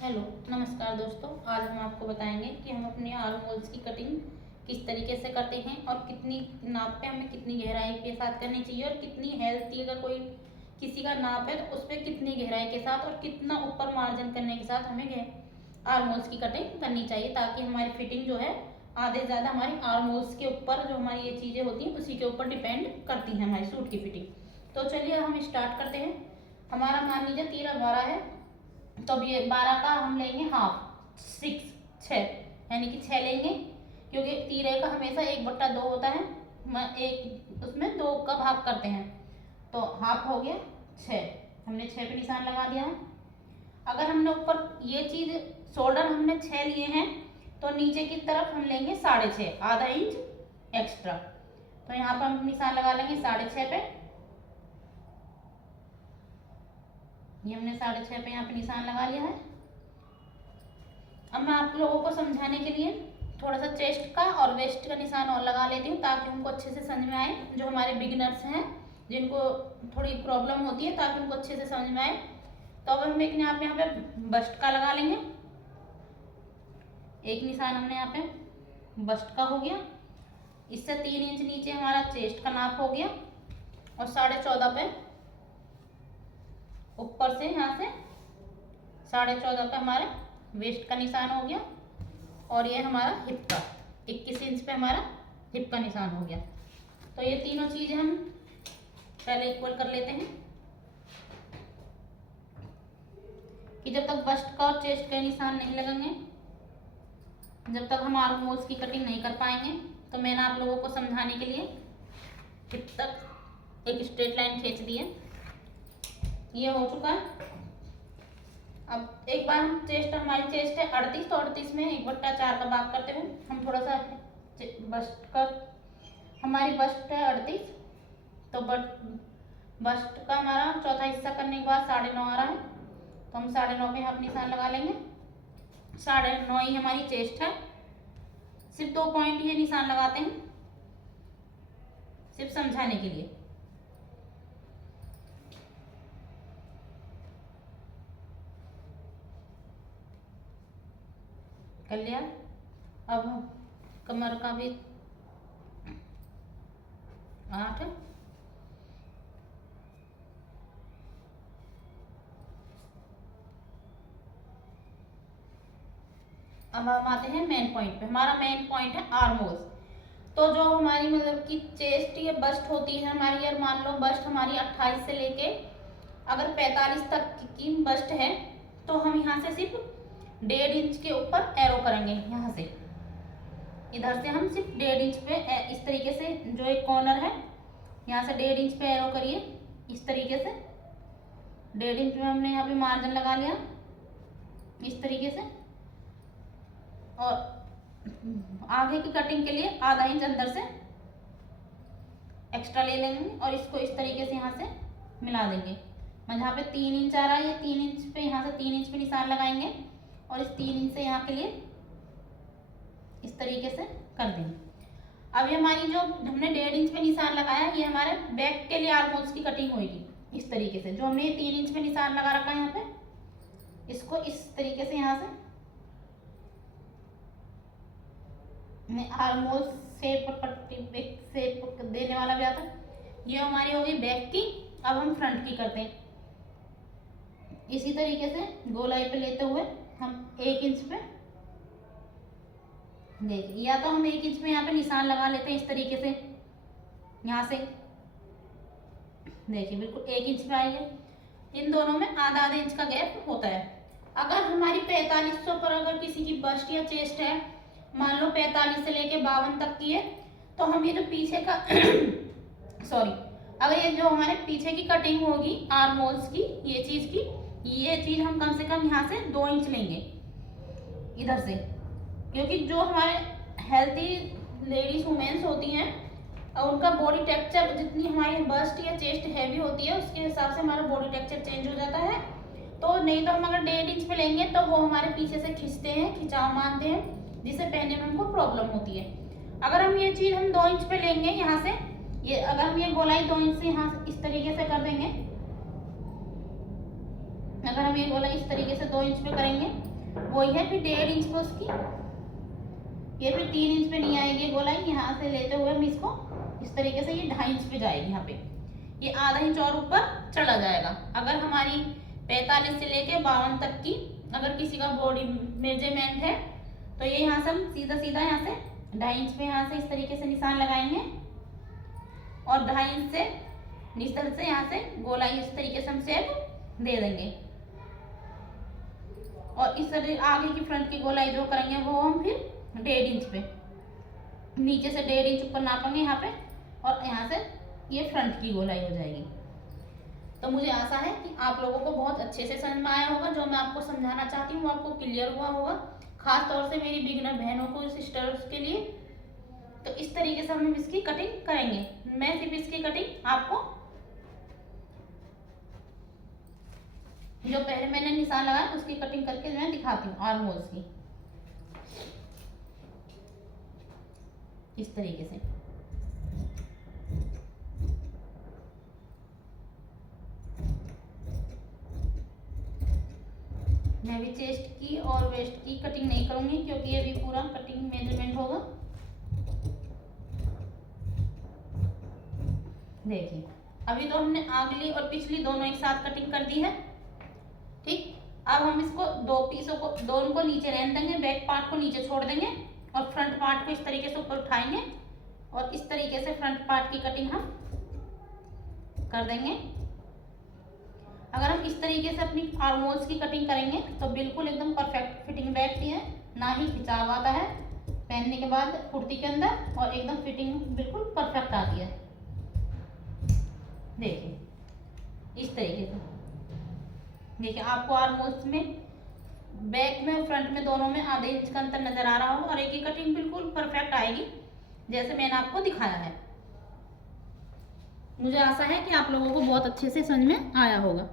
Hello नमस्कार दोस्तों। आज हम आपको बताएंगे कि हम अपने आर्म होल्स की कटिंग किस तरीके से करते हैं और कितनी नाप पे हमें कितनी गहराई के साथ करनी चाहिए और कितनी हेल्थी अगर कोई किसी का नाप है तो उस पर कितनी गहराई के साथ और कितना ऊपर मार्जिन करने के साथ हमें आर्म होल्स की कटिंग करनी चाहिए, ताकि हमारी फिटिंग जो है आधे ज़्यादा हमारी आर्म होल्स के ऊपर जो हमारी ये चीज़ें होती हैं उसी के ऊपर डिपेंड करती हैं हमारी सूट की फिटिंग। तो चलिए हम स्टार्ट करते हैं। हमारा मान लीजिए 13 12 है, तो अब ये 12 का हम लेंगे हाफ 6 यानी कि 6 लेंगे, क्योंकि 13 का हमेशा 1/2 होता है। एक उसमें 2 का भाग करते हैं, तो हाफ हो गया 6। हमने 6 पे निशान लगा दिया है। अगर हमने ऊपर ये चीज शोल्डर हमने 6 लिए हैं, तो नीचे की तरफ हम लेंगे 6.5, आधा इंच एक्स्ट्रा। तो यहाँ पर हम निशान लगा लेंगे 6.5 पे। ये हमने 6.5 पे यहाँ पे निशान लगा लिया है। अब मैं आप लोगों को समझाने के लिए थोड़ा सा चेस्ट का और वेस्ट का निशान और लगा लेती हूँ, ताकि उनको अच्छे से समझ में आए। जो हमारे बिगिनर्स हैं जिनको थोड़ी प्रॉब्लम होती है, ताकि उनको अच्छे से समझ में आए। तो अब हम एक यहाँ पे बस्ट का लगा लेंगे। एक निशान हमने यहाँ पे बस्ट का हो गया। इससे 3 इंच नीचे हमारा चेस्ट का नाप हो गया, और 14.5 पे ऊपर से यहाँ से 14.5 पे हमारे वेस्ट का निशान हो गया, और ये हमारा हिप का 21 इंच पे हमारा हिप का निशान हो गया। तो ये तीनों चीजें हम पहले इक्वल कर लेते हैं, कि जब तक बस्ट का और चेस्ट का निशान नहीं लगेंगे, जब तक हम आर्म होल्स की कटिंग नहीं कर पाएंगे। तो मैंने आप लोगों को समझाने के लिए हिप तक एक स्ट्रेट लाइन खींच दी है। ये हो चुका है। अब एक बार हम हमारी चेस्ट है 38, तो 38 में 1/4 का भाग करते हुए हम थोड़ा सा बस्ट का, हमारी बस्ट है 38, तो बस्ट का हमारा चौथा हिस्सा करने के बाद 9.5 आ रहा है, तो हम 9.5 पे यहाँ निशान लगा लेंगे। 9.5 ही हमारी चेस्ट है। सिर्फ 2 पॉइंट ये निशान लगाते हैं, सिर्फ समझाने के लिए। कर लिया। अब कमर का भी 8। अब हम आते हैं मेन पॉइंट पे। हमारा मेन पॉइंट है आर्म होल्स। तो जो हमारी मतलब कि चेस्ट या बस्ट होती है हमारी, यार मान लो बस्ट हमारी 28 से लेके अगर 45 तक की बस्ट है, तो हम यहाँ से सिर्फ 1.5 इंच के ऊपर एरो करेंगे। यहाँ से इधर से हम सिर्फ 1.5 इंच पे इस तरीके से, जो एक कॉर्नर है यहाँ से 1.5 इंच पे एरो करिए। इस तरीके से 1.5 इंच में हमने यहाँ पे मार्जिन लगा लिया इस तरीके से, और आगे की कटिंग के लिए आधा इंच अंदर से एक्स्ट्रा ले लेंगे, और इसको इस तरीके से यहाँ से मिला देंगे। जहाँ पे 3 इंच आ रहा है, ये 3 इंच पे यहाँ से 3 इंच पे निशान लगाएंगे, और इस 3 इंच से यहाँ के लिए इस तरीके से कर देंगे। अब ये हमारी जो हमने 1.5 इंच पे निशान लगाया, ये हमारे बैक के लिए आर्म होल्स की कटिंग होगी। इस तरीके से जो हमने 3 इंच पे निशान लगा रखा है यहाँ पे, इसको इस तरीके से यहाँ से मैं आर्म होल्स शेप देने वाला भी आता है। ये हमारी होगी बैक की। अब हम फ्रंट की करते हैं। इसी तरीके से गोलाई पे लेते हुए हम 1 इंच पे देखिए, या तो हम 1 इंच में यहाँ पे निशान लगा लेते हैं इस तरीके से। यहाँ से देखिए बिल्कुल 1 इंच पे आएंगे। इन दोनों में आधा आधा इंच का गैप होता है। अगर हमारी 4500 पर अगर किसी की बस्ट या चेस्ट है, मान लो 45 से लेके 52 तक की है, तो हम ये जो पीछे का सॉरी, अगर ये जो हमारे पीछे की कटिंग होगी आर्म होल्स की, ये चीज हम कम से कम यहाँ से 2 इंच लेंगे इधर से, क्योंकि जो हमारे हेल्थी लेडीज वुमेन्स होती हैं और उनका बॉडी टेक्सचर, जितनी हमारी बस्ट या चेस्ट हैवी होती है उसके हिसाब से हमारा बॉडी टेक्सचर चेंज हो जाता है। तो नहीं तो हम अगर 1.5 इंच पे लेंगे तो वो हमारे पीछे से खिंचते हैं, खिंचाव मानते हैं, जिससे पहनने में हमको प्रॉब्लम होती है। अगर हम ये चीज हम 2 इंच पे लेंगे यहाँ से, ये अगर हम ये गोलाई 2 इंच से यहाँ इस तरीके से कर देंगे, अगर हम ये गोलाई इस तरीके से 2 इंच पे करेंगे, वही है फिर 1.5 इंच पे उसकी, ये फिर 3 इंच पे नहीं आएगी गोलाई। यहाँ से लेते हुए हम इसको इस तरीके से ये 2.5 इंच पे जाएगी, यहाँ पे ये आधा इंच और ऊपर चला जाएगा। अगर हमारी 45 से लेके 52 तक की अगर किसी का बॉडी मेजरमेंट है तो ये यहाँ से हम सीधा सीधा यहाँ से 2.5 इंच पे यहाँ से इस तरीके से निशान लगाएंगे और 2.5 इंच से निचल से यहाँ से गोलाई इस तरीके से हम शेप दे देंगे। और इस तरह आगे की फ्रंट की गोलाई जो करेंगे वो हम फिर 1.5 इंच पे नीचे से 1.5 इंच ऊपर नापेंगे यहाँ पे और यहाँ से ये फ्रंट की गोलाई हो जाएगी। तो मुझे आशा है कि आप लोगों को बहुत अच्छे से समझ में आया होगा। जो मैं आपको समझाना चाहती हूँ वो आपको क्लियर हुआ होगा, खास तौर से मेरी बिगिनर बहनों को, सिस्टर्स के लिए। तो इस तरीके से हम इसकी कटिंग करेंगे। मैं सिर्फ इसकी कटिंग आपको जो पहले मैंने निशान लगाया उसकी कटिंग करके मैं दिखाती हूँ आर्म होल्स की इस तरीके से। मैं भी चेस्ट की और वेस्ट की कटिंग नहीं करूंगी क्योंकि ये भी पूरा कटिंग मेजरमेंट होगा। देखिए अभी तो हमने अगली और पिछली दोनों एक साथ कटिंग कर दी है, ठीक। अब हम इसको दो पीसों को, दोनों को नीचे रहने देंगे, बैक पार्ट को नीचे छोड़ देंगे और फ्रंट पार्ट को इस तरीके से ऊपर उठाएंगे और इस तरीके से फ्रंट पार्ट की कटिंग हम कर देंगे। अगर हम इस तरीके से अपनी आर्म होल्स की कटिंग करेंगे तो बिल्कुल एकदम परफेक्ट फिटिंग बैठती है, ना ही खिंचाव आता है पहनने के बाद कुर्ती के अंदर, और एकदम फिटिंग बिल्कुल परफेक्ट आती है। देखिए इस तरीके से, देखिए आपको आर्म होल्स में बैक में और फ्रंट में दोनों में आधे इंच का अंतर नजर आ रहा हो और एक ही कटिंग बिल्कुल परफेक्ट आएगी जैसे मैंने आपको दिखाया है। मुझे आशा है कि आप लोगों को बहुत अच्छे से समझ में आया होगा।